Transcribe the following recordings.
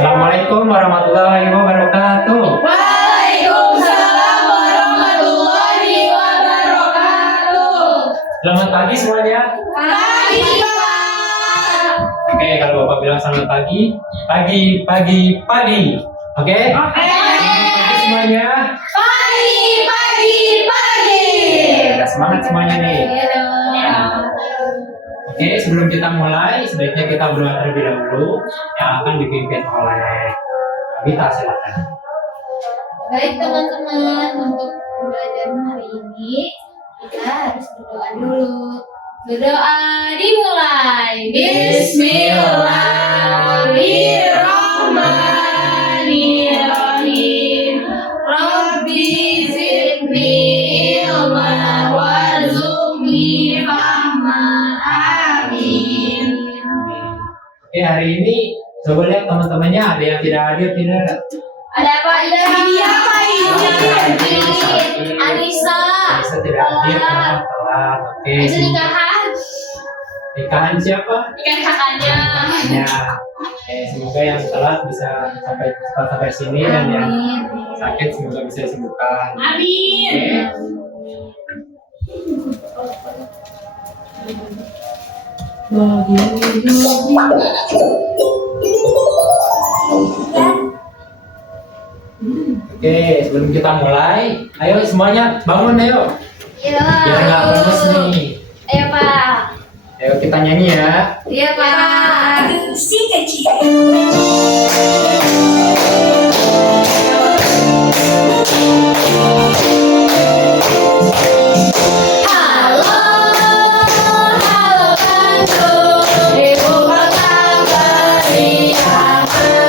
Assalamualaikum warahmatullahi wabarakatuh. Waalaikumsalam warahmatullahi wabarakatuh. Selamat pagi semuanya. Pagi, Pak. Oke, kalau Bapak bilang selamat pagi, pagi. Oke? Oke. Pagi semuanya. Pagi. Ya, semangat semuanya nih. Ya. Oke, sebelum kita mulai, sebaiknya kita berdoa terlebih dahulu yang akan dipimpin oleh Mita, silakan. Baik teman-teman, untuk pembelajaran hari ini kita harus berdoa dulu. Berdoa dimulai. Bismillahirrahmanirrahim. Rabbi zidni ilma warzuqni fahma. Amin. Oke, hari ini coba lihat teman-temannya ada yang tidak hadir tidak? Ada apa? Ada ini apa ini? Anissa Anissa. tidak hadir karena telat. Oke. Itu nikahan. Nikahan siapa? Ikan kakaknya. Ya. Semoga yang telat bisa cepat sampai sini dan yang sakit semoga bisa disembuhkan. Amin. Oke, sebelum kita mulai, ayo semuanya bangun ayo. Iya. Biar nggak panas nih. Ayo Pak. Ayo kita nyanyi ya. Iya Pak. Si kecil. Halo Bandung, ibu kota periaman.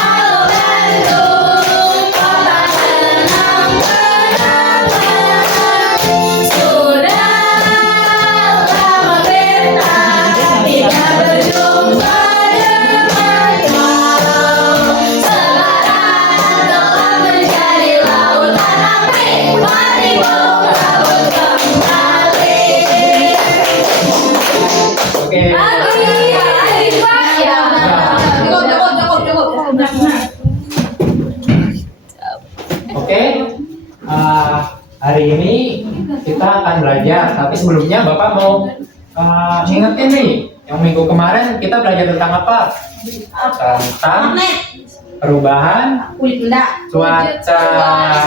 Halo Bandung, kota tenang beraman. Sudah lama kita tidak berjumpa dengan kau. Sekarang telah menjadi lautan api, mari membangun kembali. Oke. Oke. Hari ini kita akan belajar, tapi sebelumnya Bapak mau ngingetin nih, yang minggu kemarin kita belajar tentang apa? Tentang perubahan cuaca.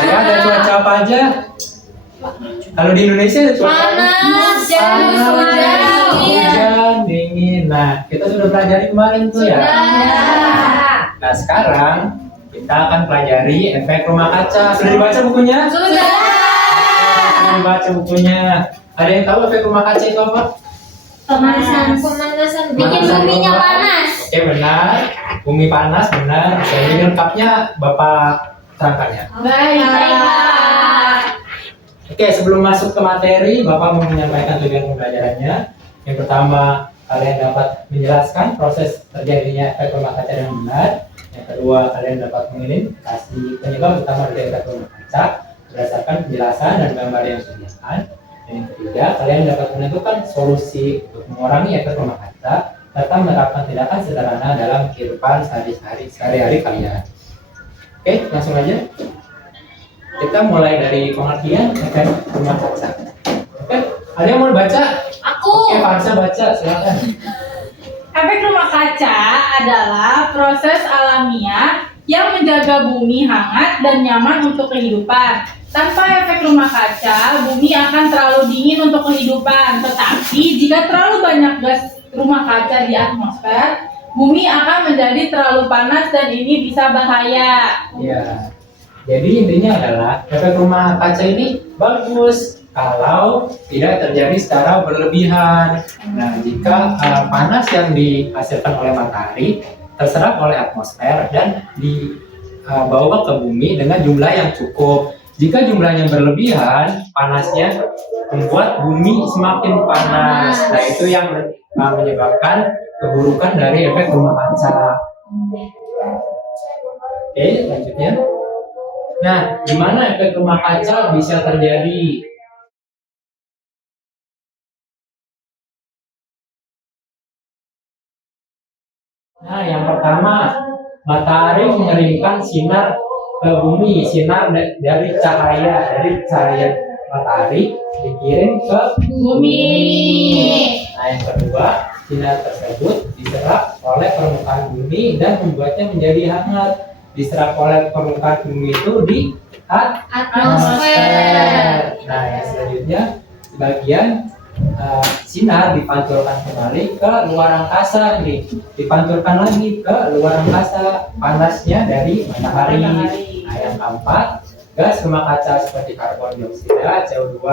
Ya, ada cuaca apa aja? Kalau di Indonesia ada cuaca Panas, panas, hujan, dingin. Nah, kita sudah pelajari kemarin tuh ya. Nah, sekarang kita akan pelajari efek rumah kaca. Sudah dibaca bukunya? Sudah. Sudah dibaca bukunya. Ada yang tahu efek rumah kaca itu apa? Pemanasan bikin buminya rumah. panas. Oke, benar. Bumi panas, benar. Dan ini lengkapnya Bapak terangkan ya. Baik. Oke, sebelum masuk ke materi, Bapak mau menyampaikan tujuan pembelajarannya. Yang pertama, kalian dapat menjelaskan proses terjadinya efek rumah kaca dengan benar. Yang kedua, kalian dapat mengidentifikasi penyebab utama dari efek rumah kaca berdasarkan penjelasan dan gambar yang disediakan. Dan yang ketiga, kalian dapat menentukan solusi untuk mengurangi efek rumah kaca serta menerapkan tindakan sederhana dalam kehidupan sehari-hari kalian. Oke, langsung aja. Kita mulai dari pengertian efek rumah kaca. Oke, ada yang mau baca? Aku. Oke, Farsa baca, silakan. Efek rumah kaca adalah proses alamiah yang menjaga bumi hangat dan nyaman untuk kehidupan. Tanpa efek rumah kaca, bumi akan terlalu dingin untuk kehidupan. Tetapi jika terlalu banyak gas rumah kaca di atmosfer, bumi akan menjadi terlalu panas dan ini bisa bahaya. Iya. Jadi intinya adalah efek rumah kaca ini bagus kalau tidak terjadi secara berlebihan. Nah, jika panas yang dihasilkan oleh matahari terserap oleh atmosfer dan dibawa ke bumi dengan jumlah yang cukup. Jika jumlahnya berlebihan, panasnya membuat bumi semakin panas. Nah, itu yang menyebabkan keburukan dari efek rumah kaca. Oke, lanjutnya. Nah, gimana efek rumah kaca bisa terjadi? Nah, yang pertama, matahari mengerimkan sinar ke bumi, sinar dari cahaya matahari dikirim ke Bumi. Nah, yang kedua, sinar tersebut diserap oleh permukaan bumi dan membuatnya menjadi hangat. Diserap oleh permukaan bumi itu di atmosfer. Nah, yang selanjutnya, sebagian sinar dipantulkan kembali ke luar angkasa nih, dipantulkan lagi ke luar angkasa panasnya dari matahari. Nah, yang keempat, gas rumah kaca seperti karbon dioksida, CO2,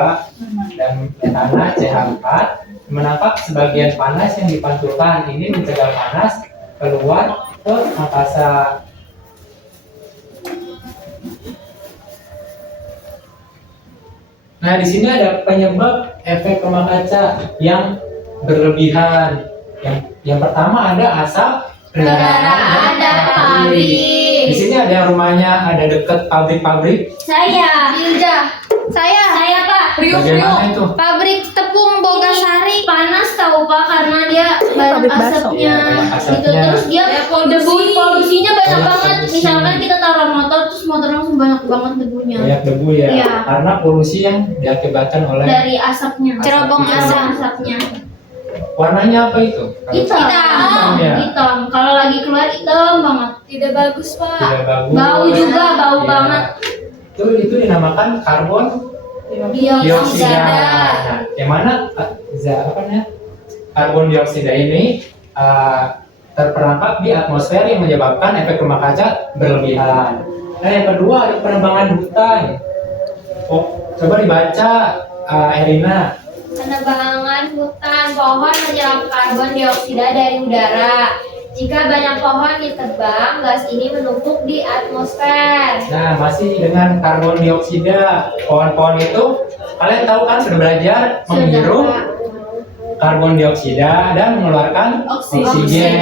dan metana CH4 menangkap sebagian panas yang dipantulkan. Ini mencegah panas keluar ke angkasa. Nah, di sini ada penyebab efek rumah kaca yang berlebihan. Yang pertama ada asap Kendaraan dan pabrik. Di sini ada rumahnya, ada dekat pabrik-pabrik. Saya. Ilja. Saya Pak. Bagaimana itu? Pabrik tepung Bogasari panas tahu Pak karena dia banyak asapnya. Banyak asapnya. Gitu. Terus dia polusinya banyak Banyak banget. polusi. Misalkan kita taruh motor terus motor langsung banyak banget debunya. Banyak debu ya, Iya. karena polusi yang diakibatkan oleh Dari asapnya. Cerobong asapnya. warnanya apa itu? Hitam. ya? Hitam. Kalau lagi keluar hitam banget. Tidak bagus, Pak. Tidak bagus. Bau juga, bau Iya. banget. Itu dinamakan karbon Dioksida. dioksida. Nah, yang mana karbon dioksida ini terperangkap di atmosfer yang menyebabkan efek rumah kaca berlebihan. Nah, yang kedua ada penebangan hutan. Oh, coba dibaca, Erina. Penebangan hutan pohon menyerap karbon dioksida dari udara. Jika banyak pohon ditebang, gas ini menumpuk di atmosfer. Nah, masih dengan karbon dioksida. Pohon-pohon itu, kalian tahu kan sudah belajar menghirup karbon dioksida dan mengeluarkan oksigen.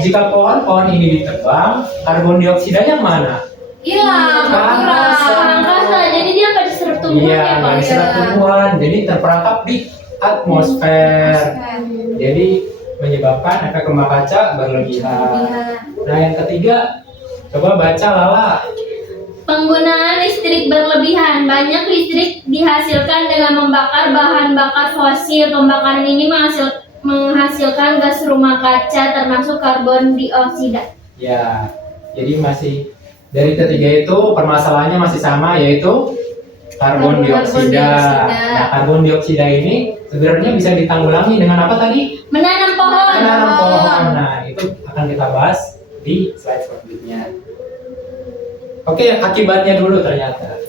Jika pohon-pohon ini ditebang, karbon dioksidanya mana? Hilang, angkasa. Jadi dia nggak diserap tumbuhan Iya, ya Pak. nggak diserap tumbuhan, jadi terperangkap di atmosfer. Jadi menyebabkan efek rumah kaca berlebihan. Nah, yang ketiga, coba baca Lala. Penggunaan listrik berlebihan. Banyak listrik dihasilkan dengan membakar bahan bakar fosil. Pembakaran ini menghasilkan gas rumah kaca termasuk karbon dioksida. Ya, jadi masih dari ketiga itu permasalahannya masih sama, yaitu karbon dioksida. Nah, karbon dioksida ini sebenarnya bisa ditanggulangi dengan apa tadi? Menanam pohon. Menanam pohon. Nah, itu akan kita bahas di slide selanjutnya. Oke, akibatnya dulu ternyata.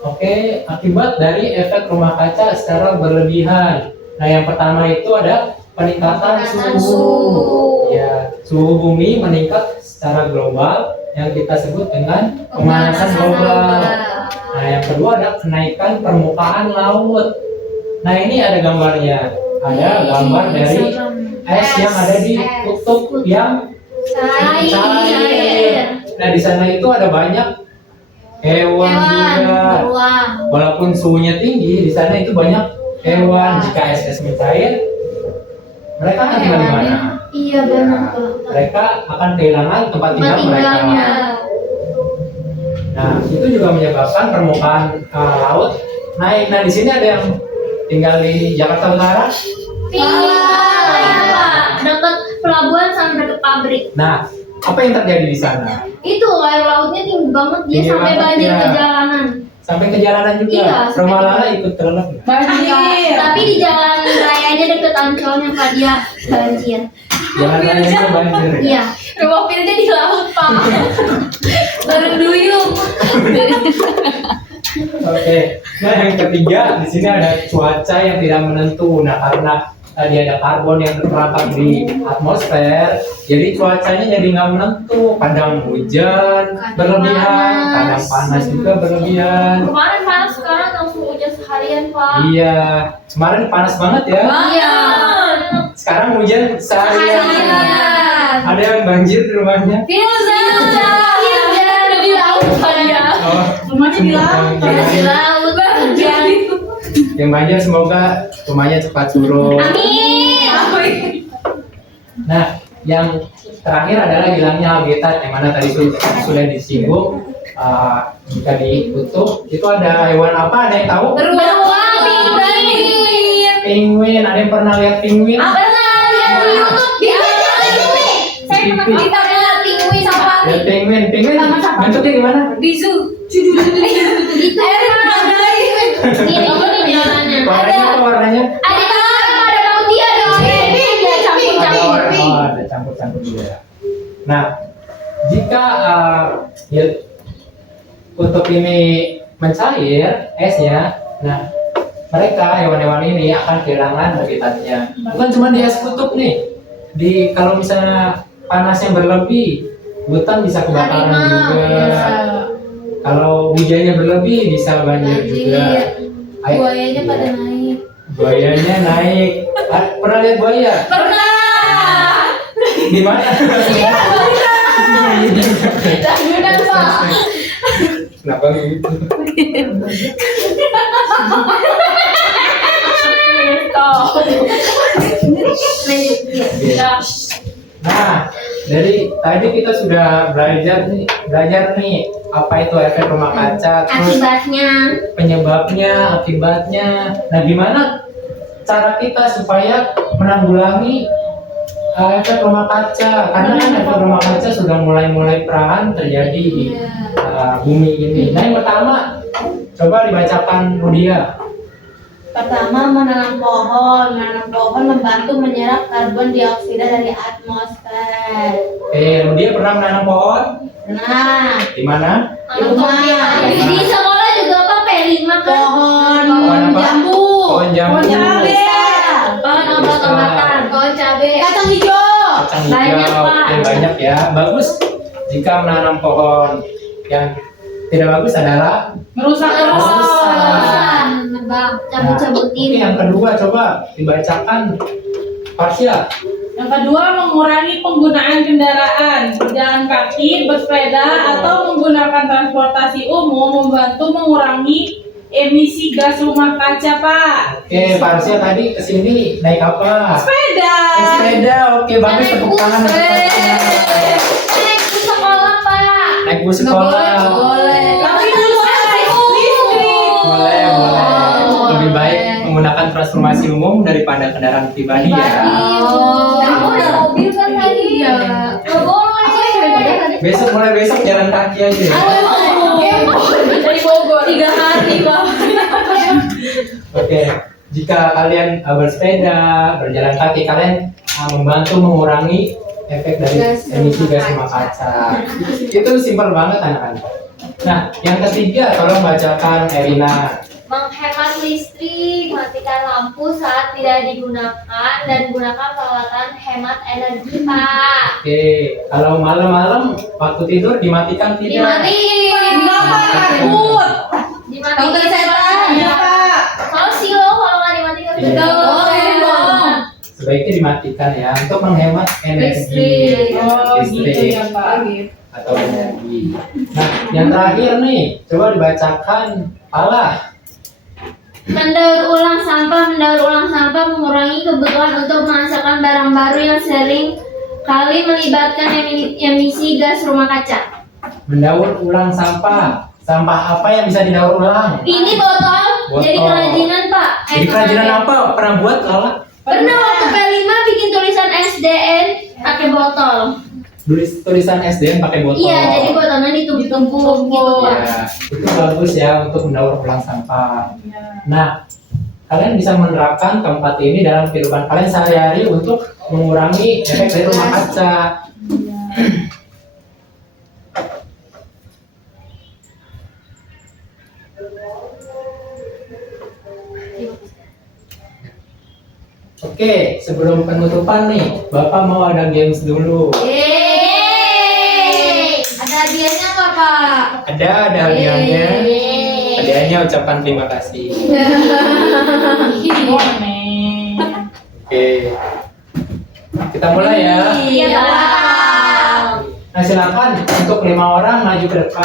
Oke, akibat dari efek rumah kaca secara berlebihan. Nah, yang pertama itu ada peningkatan suhu. Ya, suhu bumi meningkat secara global yang kita sebut dengan pemanasan global. Nah, yang kedua ada kenaikan permukaan laut. Nah, ini ada gambarnya. Ada gambar dari es yang ada di kutub yang cair. Nah, di sana itu ada banyak hewan juga. Walaupun suhunya tinggi, di sana itu banyak hewan. Jika es mencair, mereka akan tinggal di mana? Iya Ya, benar Pak. mereka akan kehilangan tempat tinggal mereka. Nah, itu juga menyebabkan permukaan laut naik. Nah, di sini ada yang tinggal di Jakarta Utara. Pak. Dekat pelabuhan sama dekat pabrik. Nah, apa yang terjadi di sana? Itu air lautnya tinggi banget, dia Tinggi sampai banget, banjir ya. ke jalanan. Sampai ke jalanan juga. Iya, sampai Rumah ke- Lala ikut terendam nggak? Banjir. Tapi di jalan rayanya deket Ancolnya Pak dia banjir. Jalan rayanya banjir. Ya? Iya. Rumah Firda di laut, Pak. Bareng duyung. Oke. Nah, yang ketiga di sini ada cuaca yang tidak menentu. Nah, karena tadi ada karbon yang terperangkap di atmosfer, jadi cuacanya jadi nggak menentu. Kadang hujan berlebihan, kadang panas juga berlebihan. Kemarin panas, sekarang langsung hujan seharian Pak. Iya, kemarin panas banget ya. Iya. Sekarang hujan seharian. Ada yang banjir di rumahnya. Firza. Di laut, Pak ya. Oh, Rumahnya di laut. Di laut hujan. yang banjir semoga rumahnya cepat surut. Amin. Nah, yang terakhir adalah hilangnya habitat, yang mana tadi sudah disinggung. Jika ditutup itu ada hewan apa? Ada yang tahu? Beruang, penguin. Penguin. Ada yang pernah lihat penguin? Pernah lihat di YouTube di penguin. Saya pernah kita lihat penguin safari. Lihat penguin. Penguin bentuknya gimana? Di zoo. Itu ini jalannya. Warnanya apa warnanya? Ada putih, ada oranye, ada campur-campur. Ada campur-campur juga. Nah, jika kutub ini mencair esnya, nah mereka hewan-hewan ini akan kehilangan habitatnya. Bukan cuma di es kutub nih, kalau misalnya panas yang berlebih, hutan bisa kebakaran juga. Kalau hujannya berlebih bisa banjir juga. Buayanya pada naik. Buayanya naik. Pernah lihat buaya? Pernah. Di mana? Ragunan Pak. Kenapa gitu? Nah, dari tadi kita sudah belajar nih apa itu efek rumah kaca, terus Akibatnya. penyebabnya, akibatnya. Nah, gimana cara kita supaya menanggulangi efek rumah kaca? Karena kan efek rumah kaca sudah mulai perlahan terjadi di bumi ini. Nah, yang pertama coba dibacakan Rudia. Pertama, menanam pohon. Menanam pohon membantu menyerap karbon dioksida dari atmosfer. Rudia pernah menanam pohon? Nah, Di mana? di rumah. Di sekolah juga apa P5 kan? Pohon Pohon apa? jambu. Pohon jambu. Pohon cabe. Pohon obat-obatan. Pohon cabe. Kacang hijau. Kacang Banyak, hijau. Pak. Banyak ya. Bagus jika menanam pohon. Yang tidak bagus adalah Merusak Nebak, Oke, cabut-cabutin. yang kedua coba dibacakan Parsia. Yang kedua, mengurangi penggunaan kendaraan, berjalan kaki, bersepeda, atau menggunakan transportasi umum membantu mengurangi emisi gas rumah kaca, Pak. Oke, Parsia tadi kesini naik apa? Sepeda. Naik sepeda. Oke, bagus, Naik tepuk bus. tangan. Naik ke sekolah Pak. Naik bus sekolah. Boleh. Tapi listrik. Boleh. Lebih baik menggunakan transportasi umum daripada kendaraan pribadi ya. Kamu udah mobil kan tadi ya? Nggak boleh. Mulai besok jalan kaki aja ya. Dari Bogor 3 hari Pak. Oke, jika kalian bersepeda, berjalan kaki, kalian membantu mengurangi efek dari emisi gas rumah kaca. Itu simpel banget anak-anak. Nah, yang ketiga, tolong bacakan Erina. Menghemat listrik, matikan lampu saat tidak digunakan dan gunakan peralatan hemat energi, Pak. Oke, kalau malam-malam waktu tidur dimatikan tidak? Dimatiin. Takut. Dimatiin setan. Iya, Pak. Mau sih lo kalau nggak dimatiin Iya. Boleh dong. Sebaiknya dimatikan ya untuk menghemat energi. Oh, gitu Listrik ya, Pak. atau energi. Nah, yang terakhir nih, coba dibacakan Pala. Mendaur ulang sampah mengurangi kebutuhan untuk menghasilkan barang baru yang sering kali melibatkan emisi gas rumah kaca. Mendaur ulang sampah. Sampah apa yang bisa didaur ulang? Ini botol, jadi kerajinan Pak. Jadi kerajinan apa? Pernah buat Lala? Pernah waktu P5 bikin tulisan SDN pakai botol. Tulisan SDN pakai botol. Iya, jadi botolnya ditumpuk-tumpuk gitu Pak. Ya, itu bagus ya untuk mendaur ulang sampah. Nah, kalian bisa menerapkan keempat ini dalam kehidupan kalian sehari-hari untuk mengurangi efek dari rumah kaca. Oke, sebelum penutupan nih, Bapak mau ada games dulu. Yeay. Ada hadiahnya nggak, Pak? Ada hadiahnya. Hadiahnya ucapan terima kasih. Boleh. Oke. Kita mulai ya. Iya Pak. Nah, silakan untuk 5 orang maju ke depan.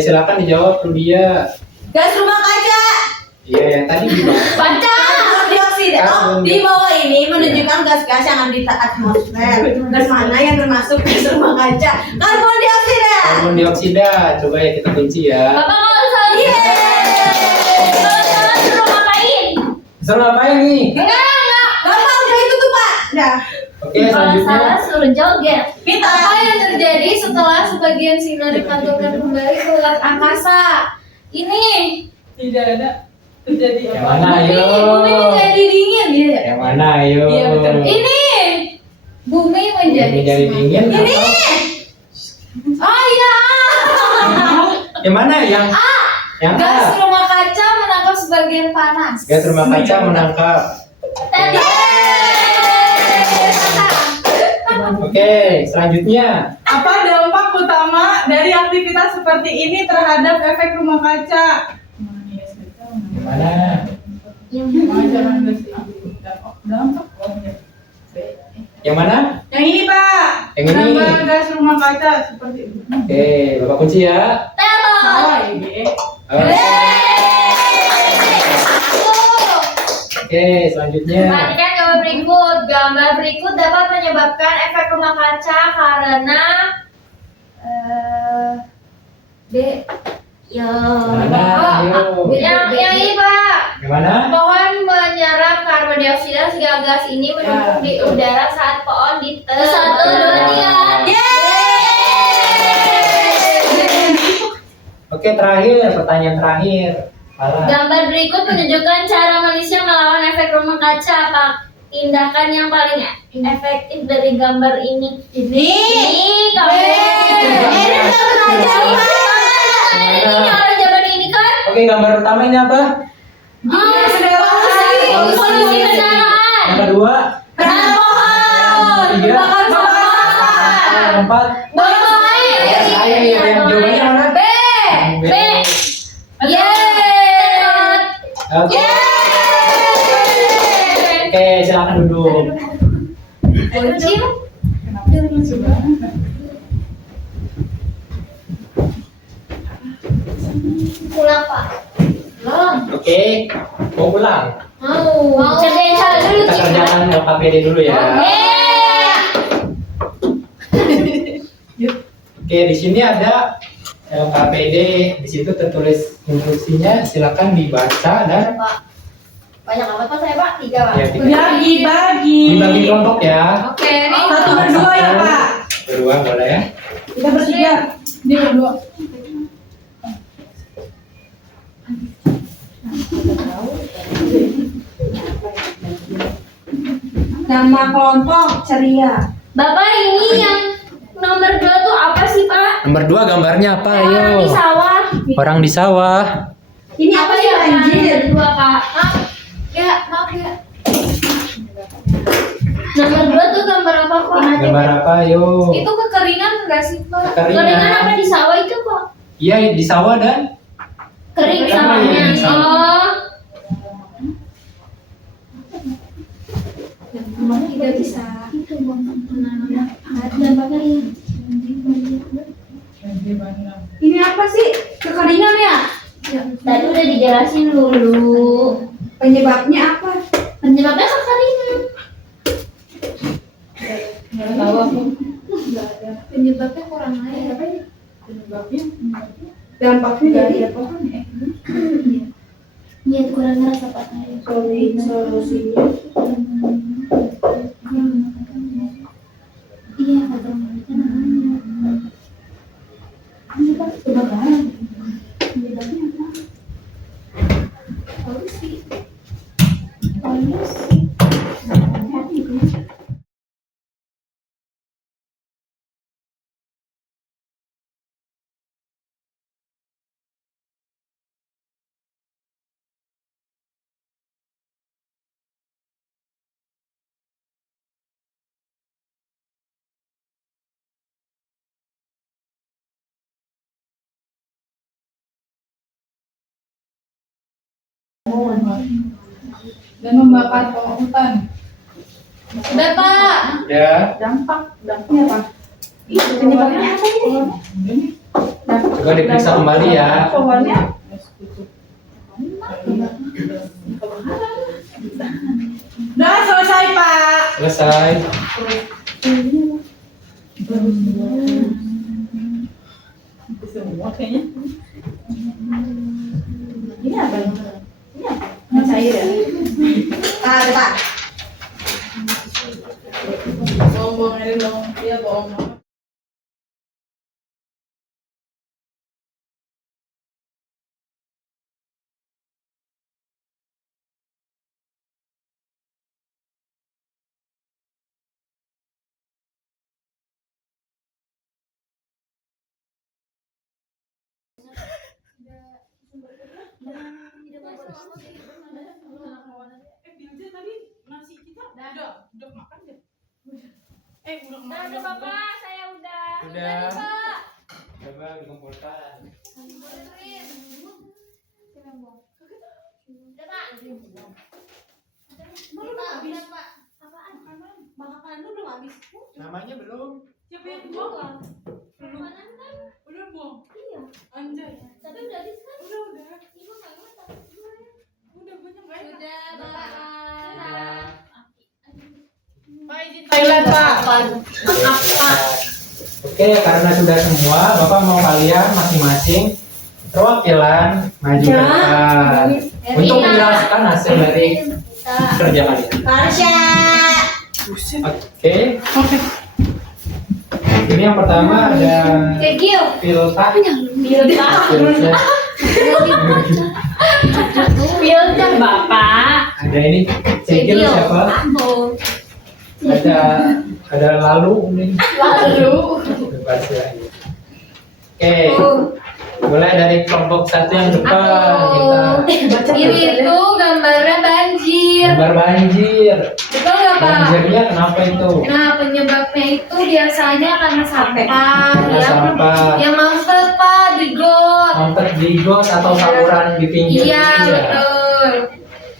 silakan dijawab Rudia. Gas rumah kaca. Iya, yang tadi gimana? Baca. Karbon dioksida. Oh, di bawah ini menunjukkan gas-gas yang ada di atmosfer. Gas mana yang termasuk gas rumah kaca? Karbon dioksida. Karbon dioksida. Coba ya kita kunci ya. Bapak kalau salah. Kalau salah suruh ngapain? Disuruh ngapain nih? Enggak. Bapak udah itu tuh Pak. Udah. Oke, Kalau selanjutnya. salah suruh joget. Kita. Apa yang terjadi setelah sebagian sinar dipantulkan kembali ke ulat angkasa? Ini Tidak ada terjadi Yang apa. mana, ayo? bumi menjadi dingin ya. Yang mana, ayo? Iya, betul. Ini bumi menjadi Menjadi dingin. Ini. Oh iya. Yang mana? Yang A. Gas rumah kaca menangkap sebagian panas. Gas rumah kaca menangkap. Tadi. Oke, selanjutnya. Apa dampak utama dari aktivitas seperti ini terhadap efek rumah kaca? Yang mana? Dampak. Yang mana? Yang ini Pak. Yang ini. Gambar gas rumah kaca seperti ini. Oke, Bapak kunci ya. Salah ini. Oke, Oke, selanjutnya. Perhatikan gambar berikut. Gambar berikut dapat menyebabkan efek rumah kaca karena D. Ya. Yang mana? Ayo. yang ini Pak. Yang mana? Pohon menyerap karbon dioksida sehingga gas ini menumpuk di udara saat pohon ditebar. 1, 2, 3. Oke, terakhir, pertanyaan terakhir. Farah. Gambar berikut menunjukkan cara manusia melawan efek rumah kaca. Apa tindakan yang paling efektif dari gambar ini? Ini. Kamu. Ini kan aja. Ini orang zaman ini kan? Oke, gambar pertama ini apa? Polusi kendaraan. Yang kedua? Penanam pohon. Yang ketiga? Bakar Yang keempat? Buang air. Air, yang jawabannya mana? B. B. Yeay. Oke. Oke, silakan duduk. Kunci. Pulang Pak. Oke, mau pulang. Mau. Kerjain salah dulu. Kita kerjakan LKPD dulu ya. Oke, di sini ada LKPD. Di situ tertulis instruksinya. Silakan dibaca dan Pak. Banyak amat Pak saya Pak? 3 Pak. ya, Bagi-bagi. dibagi kelompok ya. Oke, nih. Satu berdua ya Pak. Berdua boleh. Kita bertiga. Dia berdua. Nama kelompok ceria. Bapak ini yang nomor 2 tuh apa sih Pak? Nomor 2 gambarnya apa? Orang di Ayo. sawah. Orang di sawah. Ini apa sih anjir? Nomor 2 Kak. Ya, maaf ya. Nomor 2 tuh gambar apa Pak? Gambar apa? Ayo. Itu kekeringan enggak sih Pak? Keringan apa di sawah itu kok? Iya, di sawah dan Kering Kering. sawahnya. Oh. Tidak bisa. Ini apa sih? Kekeringan ya? Tadi udah dijelasin dulu. Penyebabnya apa? Penyebabnya kekeringan. Penyebabnya kurang air. Dampaknya dari apa? Iya, kurang ngerasa Pak. Solusinya. Iya, betul. Kebakaran. Dan membakar pohon hutan. Bapak. ya. Dampaknya apa? Penyebabnya apa ini? Coba diperiksa kembali ya. Pohonnya. Udah selesai Pak. Selesai. Semua kayaknya. Ini apa? Ini apa? Nggak cair ya? Pak. Bohong ini dong. Iya bohong. Bilja tadi nasi kita udah makan deh. Udah makan. Udah Bapak, saya udah. Udah. Pak. Coba dikumpulkan. Udah Pak. Belum habis. Apaan? Makanan lu belum habis. Namanya belum. Siapa yang buang? Makanan kan? Udah buang. Iya. Anjay. Tapi udah habis kan? Udah. Ibu nggak masak. Udah banyak banget. Udah, Bapak. Udah. Pak izin toilet Pak. Oke, karena sudah semua, Bapak mau kalian masing-masing perwakilan maju ke depan untuk menjelaskan hasil dari kerja kalian. Karsya. Oke. Ini yang pertama ada Filta. Filta Bapak. Ada ini Cegil siapa? Ada Lalu nih. Bebas ya. Oke. Mulai dari kelompok satu yang depan kita Ini itu gambarnya banjir. gambar banjir. Betul nggak Pak? Banjirnya kenapa itu? Nah, penyebabnya itu biasanya karena sampah Karena yang sampah. mampet Pak di got. Mampet di got atau saluran di pinggir. Iya, itu ya? betul.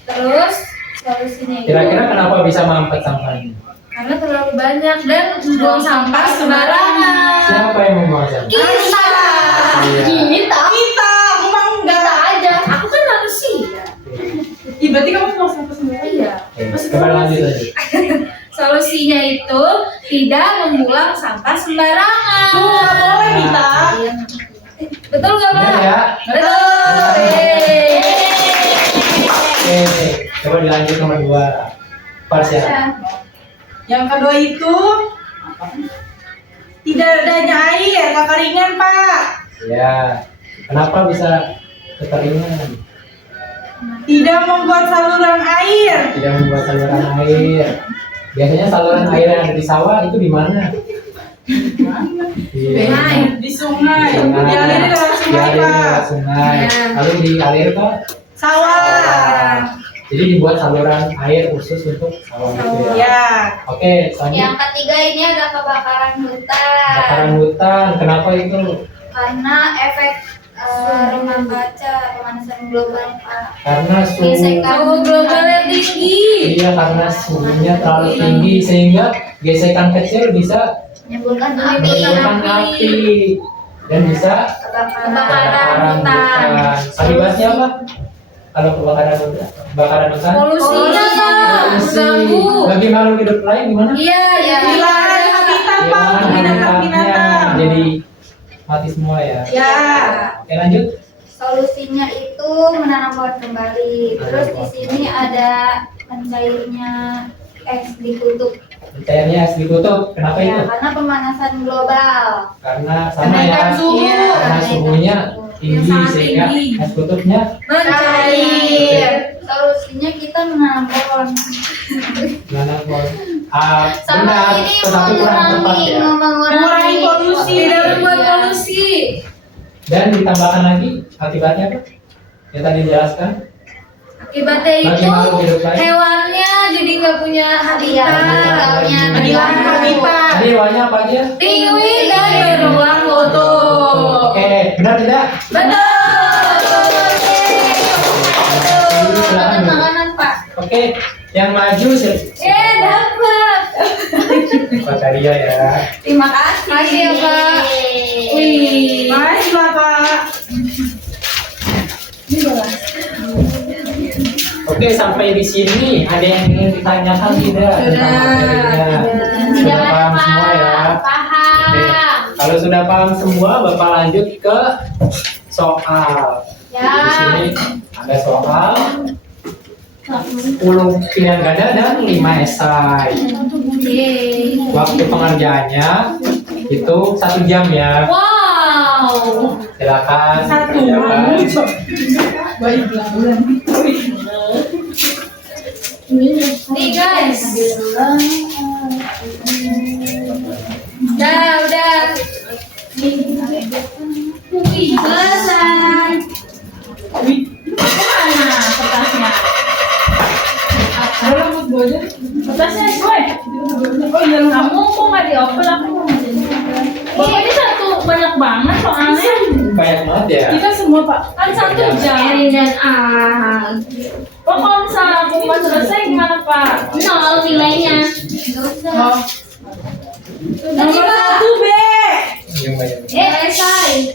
Terus solusinya itu Kira-kira kenapa bisa mampet sampahnya? karena terlalu banyak dan buang sampah sembarangan. Siapa yang membuang sampah? Kita. Iya. Kita emang enggak. Kita aja. Aku kan manusia. Ih, berarti kamu mau sampai semua. Iya. Oke, coba lanjut lagi. Solusinya itu tidak membuang sampah sembarangan. Tuh, nggak boleh, Mita. Iya. Betul nggak Pak? Benar ya? Betul. Yeay. Oke, coba dilanjut nomor 2. Pas ya. Yang kedua itu tidak adanya air, kekeringan Pak. Ya. Kenapa bisa kekeringan? Tidak membuat saluran air. Tidak membuat saluran air. Biasanya saluran air yang ada di sawah itu di mana? Di Di sungai. sungai. Dialiri lewat sungai Dialiri Pak. lewat sungai. Ya. Lalu dialir ke Sawah. Jadi dibuat saluran air khusus untuk sawah itu ya. Ya. Oke, selanjutnya Yang ketiga ini ada kebakaran hutan. kebakaran hutan. Kenapa itu? Karena efek rumah kaca pemanasan global Pak. Karena suhu Suhu globalnya tinggi. iya karena suhunya terlalu tinggi sehingga gesekan kecil bisa Menimbulkan menimbulkan api dan bisa Kebakaran hutan. Akibatnya apa? Kalau kebakaran hutan, Polusinya Pak. polusi. Mengganggu. Bagi makhluk hidup lain gimana? Iya, iya. Hilang habitat Pak Hilang untuk habitatnya, binatang-binatang. jadi mati semua ya. Ya. Oke lanjut. Solusinya itu menanam pohon kembali. Terus di sini ada mencairnya es di kutub. Cairnya es ditutup. Kenapa Ya, itu? karena pemanasan global. Karena sama ya. Kenaikan suhu. Karena suhunya tinggi sangat sehingga tinggi. es kutubnya Mencair. Solusinya kita menanam pohon. menanam pohon. Sama Benar, ini tetapi kurang tepat ya. Mengurangi polusi. Tidak membuat Iya. polusi. Dan ditambahkan lagi akibatnya apa? Yang tadi dijelaskan. Akibatnya Bagi itu makhluk hidup lain. hewannya jadi nggak punya habitat. Habitat. Hilang habitat. Tadi hewannya apa aja? Penguin dan beruang foto. Oke, benar tidak? Betul. Silakan dulu. Makanan Pak. Oke, yang maju Dapat. Pak Karya ya. Terima kasih. Makasih ya Pak. Yeay. Wih, nice Bapak. Oke, sampai di sini ada yang ingin ditanyakan tidak tentang materinya? Tidak Sudah paham semua ya? Paham. Oke, kalau sudah paham semua, Bapak lanjut ke soal. Ya. Di sini ada soal 10 pilihan ganda dan 5 esai. Waktu pengerjaannya itu 1 jam ya. Wow. Silakan Satu. kerjakan. Nih guys. Udah. Selesai. Wih, mana kertasnya? Ada rambut gue aja. Kertasnya gue. Oh iya, kamu kok nggak dioper? Aku mau ngajarin. Bapak ini satu banyak banget soalnya. Banyak banget ya. Kita semua Pak, kan 1 jam. Erin dan Al. Oh, kalau misalnya aku nggak selesai gimana Pak? 0 nilainya. Oh. Nomor 1 B. Yang banyak. Selesai.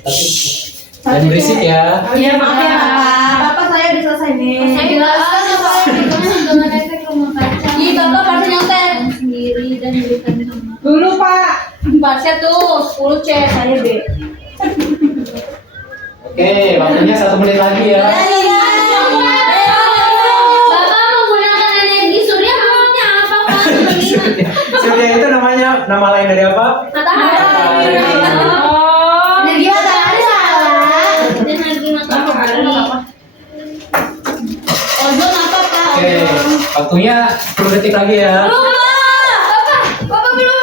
Dan berisik ya. Oh iya, Maaf ya Bapak. Bapak saya udah selesai nih. Saya jelaskan apa yang dimaksud dengan efek rumah kaca. Ih, Bapak pasti nyontek. Sendiri dan berikan nama. Dulu Pak. Baca tuh 10 C, saya B. Oke, waktunya 1 menit lagi ya. Bapak menggunakan energi surya maksudnya apa Pak? Surya itu namanya nama lain dari apa? Matahari. Oh. Energi matahari salah. Energi matahari. Ozon apa Pak? Oke, waktunya 10 detik lagi ya. Bapak belum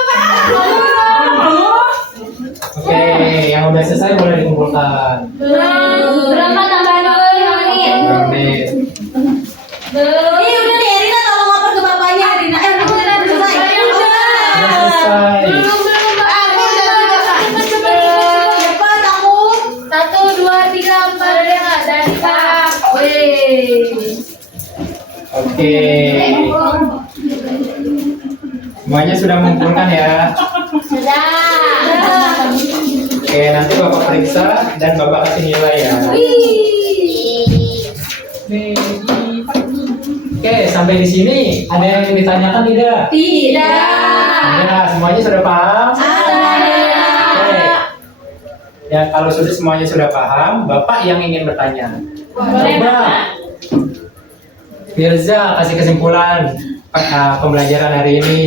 Oke, yang udah selesai boleh dikumpulkan. Berapa tambahan menit? 2 menit. Ih, udah nih Erina tolong lapor ke bapaknya Erina. Udah selesai. Udah selesai. Aku cepet cepat kamu. 1, 2, 3, 4 dari Kak. Wih. Oke. Semuanya sudah mengumpulkan ya. Sudah. Oke, nanti Bapak periksa dan Bapak kasih nilai ya. Oke, sampai di sini ada yang ingin ditanyakan tidak? Ya, semuanya sudah paham? Oke. Ya, kalau sudah semuanya sudah paham, Bapak yang ingin bertanya. Coba Firza kasih kesimpulan pembelajaran hari ini.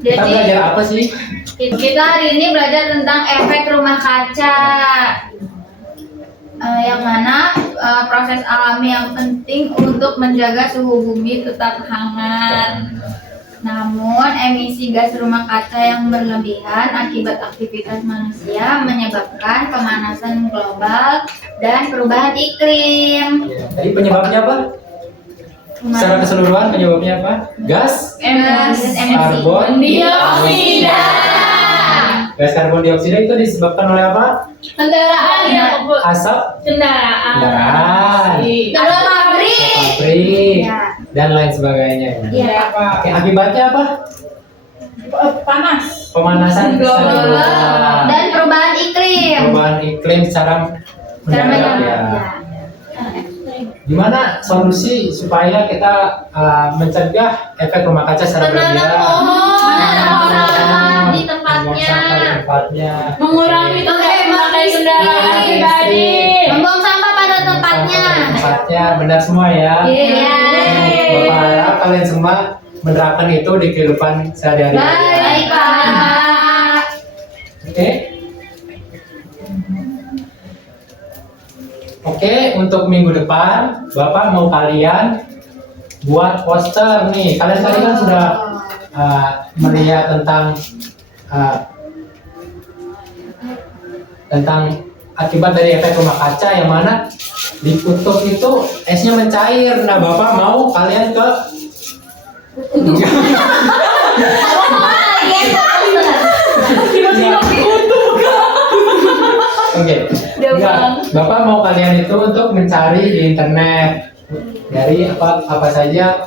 Kita Jadi belajar apa sih? kita hari ini belajar tentang efek rumah kaca. Yang mana proses alami yang penting untuk menjaga suhu bumi tetap hangat. Namun emisi gas rumah kaca yang berlebihan akibat aktivitas manusia menyebabkan pemanasan global dan perubahan iklim. Ya, tadi penyebabnya apa? Secara keseluruhan penyebabnya apa? Gas karbon dioksida. Gas karbon dioksida itu disebabkan oleh apa? Kendaraan yang Asap Kendaraan. dalam pabrik. pabrik Ya. dan lain sebagainya. Iya. Oke, akibatnya apa? Panas. Pemanasan secara global. Dan perubahan iklim. Perubahan iklim secara Cara mendadak ya. Gimana solusi supaya kita mencegah efek rumah kaca secara berlebihan? Menanam pohon di Membuang sampah di tempatnya. Mengurangi memakai kendaraan Iya. pribadi. Membuang sampah pada tempatnya. Tempatnya benar semua ya. Iya. Bapak harap kalian semua menerapkan itu di kehidupan sehari-hari. Baik, Pak. Oke. Oke, untuk minggu depan Bapak mau kalian buat poster nih. Kalian tadi kan sudah melihat tentang akibat dari efek rumah kaca yang mana ditutup itu esnya mencair. Nah, Bapak mau kalian ke Oke. Enggak, Bapak mau kalian itu untuk mencari di internet dari apa saja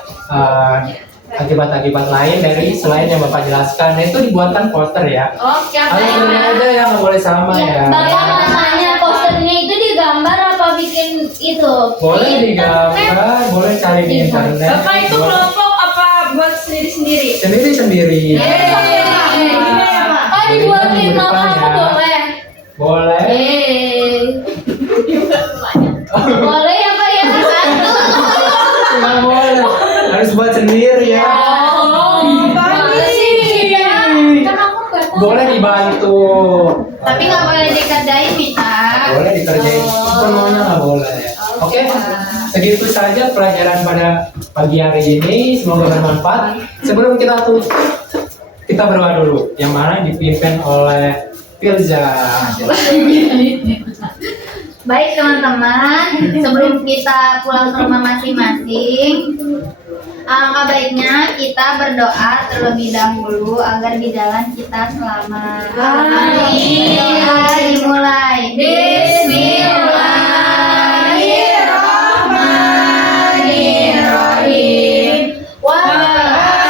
akibat-akibat lain dari selain yang Bapak jelaskan. Nah, itu dibuatkan poster ya. Oke, Harus ini aja ya, nggak boleh sama ya. Bapak mau tanya posternya itu digambar apa bikin itu? Boleh digambar, boleh cari di internet. Bapak itu kelompok apa buat sendiri-sendiri? Sendiri-sendiri. Oh dibuatin mama aku boleh? Boleh. Boleh ya Pak ya? Nggak boleh. Harus buat sendiri ya. Kan aku nggak tahu. Boleh dibantu. Tapi nggak boleh dikerjain Mita. Boleh dikerjain. Itu maunya nggak boleh. Oke. Segitu saja pelajaran pada pagi hari ini. Semoga bermanfaat. Sebelum kita berdoa dulu. Yang mana dipimpin oleh Filza. Baik teman-teman, sebelum kita pulang ke rumah masing-masing, alangkah baiknya kita berdoa terlebih dahulu agar di jalan kita selamat. Amin. Doa dimulai. Bismillahirrahmanirrahim. Wal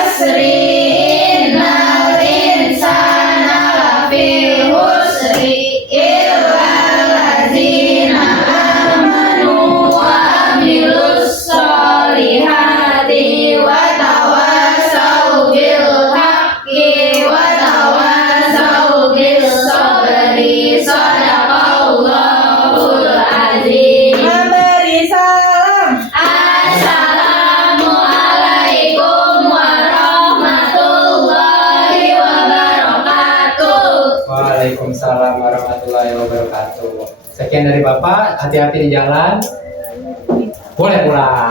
asri innal insana lafi khusri illal ladzina amanu wa amilus solihati wa tawasau bil haqqi wa tawasau bil sabri. Shadaqallahul azim. Memberi salam. Assalamualaikum warahmatullahi wabarakatuh. Waalaikumsalam warahmatullahi wabarakatuh. Sekian dari Bapak, hati-hati di jalan. Boleh pulang.